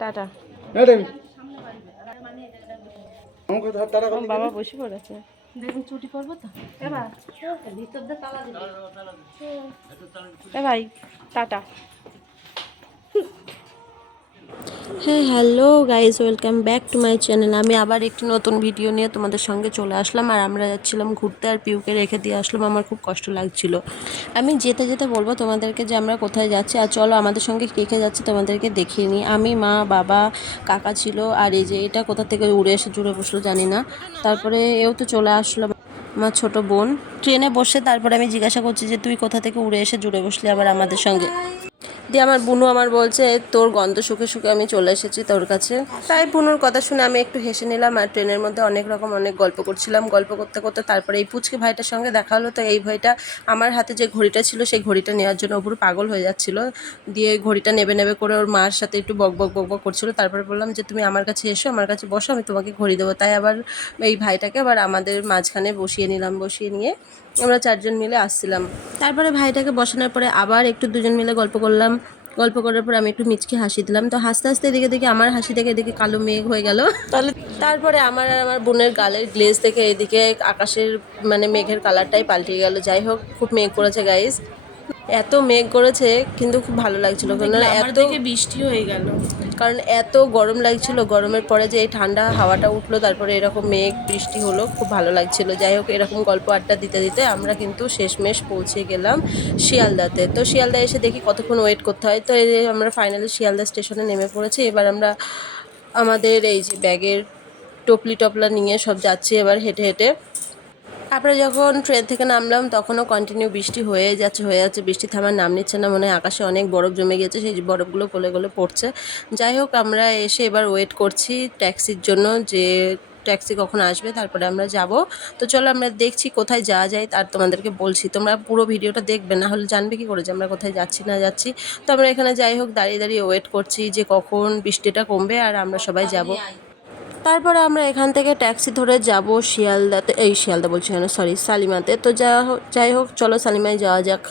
Tata. বাবা বসে পড়েছে, দেখুন ছুটি করবো তো এবার ভিতর দিয়ে তালা দিবে। এ ভাই টাটা। হ্যাঁ hello guys, welcome back to my channel. আমি আবার একটি নতুন ভিডিও নিয়ে তোমাদের সঙ্গে চলে আসলাম। আর আমরা যাচ্ছিলাম ঘুরতে, আর পিউকে রেখে দিয়ে আসলাম। আমার খুব কষ্ট লাগছিল। আমি যেতে যেতে বলবো তোমাদেরকে যে আমরা কোথায় যাচ্ছি। আর চলো আমাদের সঙ্গে কে কে যাচ্ছে তোমাদেরকে দেখিয়ে নিই। আমি, মা, বাবা, কাকা ছিল, আর এই যে এটা কোথা থেকে উড়ে এসে জুড়ে বসলো জানি না। তারপরে এও তো চলে আসলো, আমার ছোট বোন। ট্রেনে বসে তারপরে আমি জিজ্ঞাসা করছি যে তুই কোথা থেকে উড়ে এসে জুড়ে বসলি আবার আমাদের সঙ্গে। দিয়ে আমার বুনু আমার বলছে তোর গন্ধ শুকে শুকে আমি চলে এসেছি তোর কাছে। তাই বুনুর কথা শুনে আমি একটু হেসে নিলাম। আর ট্রেনের মধ্যে অনেক রকম অনেক গল্প করছিলাম। গল্প করতে করতে তারপরে এই পুচকে ভাইটার সঙ্গে দেখা হলো। তো এই ভাইটা আমার হাতে যে ঘড়িটা ছিল সেই ঘড়িটা নেওয়ার জন্য পুরো পাগল হয়ে যাচ্ছিল। দিয়ে ঘড়িটা নেবে নেবে করে ওর মার সাথে একটু বক বক বক বক করছিল। তারপরে বললাম যে তুমি আমার কাছে এসো, আমার কাছে বসো, আমি তোমাকে ঘড়ি দেবো। তাই আবার এই ভাইটাকে আবার আমাদের মাঝখানে বসিয়ে নিলাম। বসিয়ে নিয়ে আমরা চারজন মিলে আসছিলাম। তারপরে ভাইটাকে বসানোর পরে আবার একটু দুজন মিলে গল্প করলাম। গল্প করার পর আমি একটু মিচকে হাসি দিলাম। তো হাসতে হাসতে এদিকে দেখি আমার হাসি দেখে এদিকে কালো মেঘ হয়ে গেল। তারপরে আমার আর আমার বোনের গালের গ্লেজ দেখে এদিকে আকাশের মানে মেঘের কালারটাই পাল্টে গেল। যাই হোক, খুব মেঘ করেছে গাইস, এত মেঘ করেছে কিন্তু খুব ভালো লাগছিল। কারণ এত বৃষ্টি হয়ে গেল, কারণ এত গরম লাগছিল। গরমের পরে যে এই ঠান্ডা হাওয়াটা উঠলো, তারপরে এরকম মেঘ বৃষ্টি হলো, খুব ভালো লাগছিল। যাই হোক, এরকম গল্প আড্ডা দিতে দিতে আমরা কিন্তু শেষমেশ পৌঁছে গেলাম শিয়ালদাতে। তো শিয়ালদা এসে দেখি কতক্ষণ ওয়েট করতে হয়। তো এই যে আমরা ফাইনালি শিয়ালদা স্টেশনে নেমে পড়েছি। এবার আমরা আমাদের এই যে ব্যাগের টপলি টপলা নিয়ে সব যাচ্ছি এবার হেঁটে হেঁটে। তারপরে যখন ট্রেন থেকে নামলাম তখনও কন্টিনিউ বৃষ্টি হয়ে যাচ্ছে। বৃষ্টি থামার নাম নিচ্ছে না। মনে হয় আকাশে অনেক বরফ জমে গেছে, সেই বরফগুলো গলে গলে পড়ছে। যাই হোক, আমরা এসে এবার ওয়েট করছি ট্যাক্সির জন্য, যে ট্যাক্সি কখন আসবে তারপরে আমরা যাব। তো চলো আমরা দেখছি কোথায় যাওয়া যায়, আর তোমাদেরকে বলছি। তোমরা পুরো ভিডিওটা দেখবে, না হলে জানবে কি করে যে আমরা কোথায় যাচ্ছি না যাচ্ছি। তো আমরা এখানে যাই হোক দাঁড়িয়ে দাঁড়িয়ে ওয়েট করছি যে কখন বৃষ্টিটা কমবে আর আমরা সবাই যাব। তারপরে আমরা এখান থেকে ট্যাক্সি ধরে যাব শিয়ালদাতে, এই শিয়ালদা বলছি কেন, সরি সালিমাতে। তো যাই হোক চলো সালিমায় যাওয়া যাক।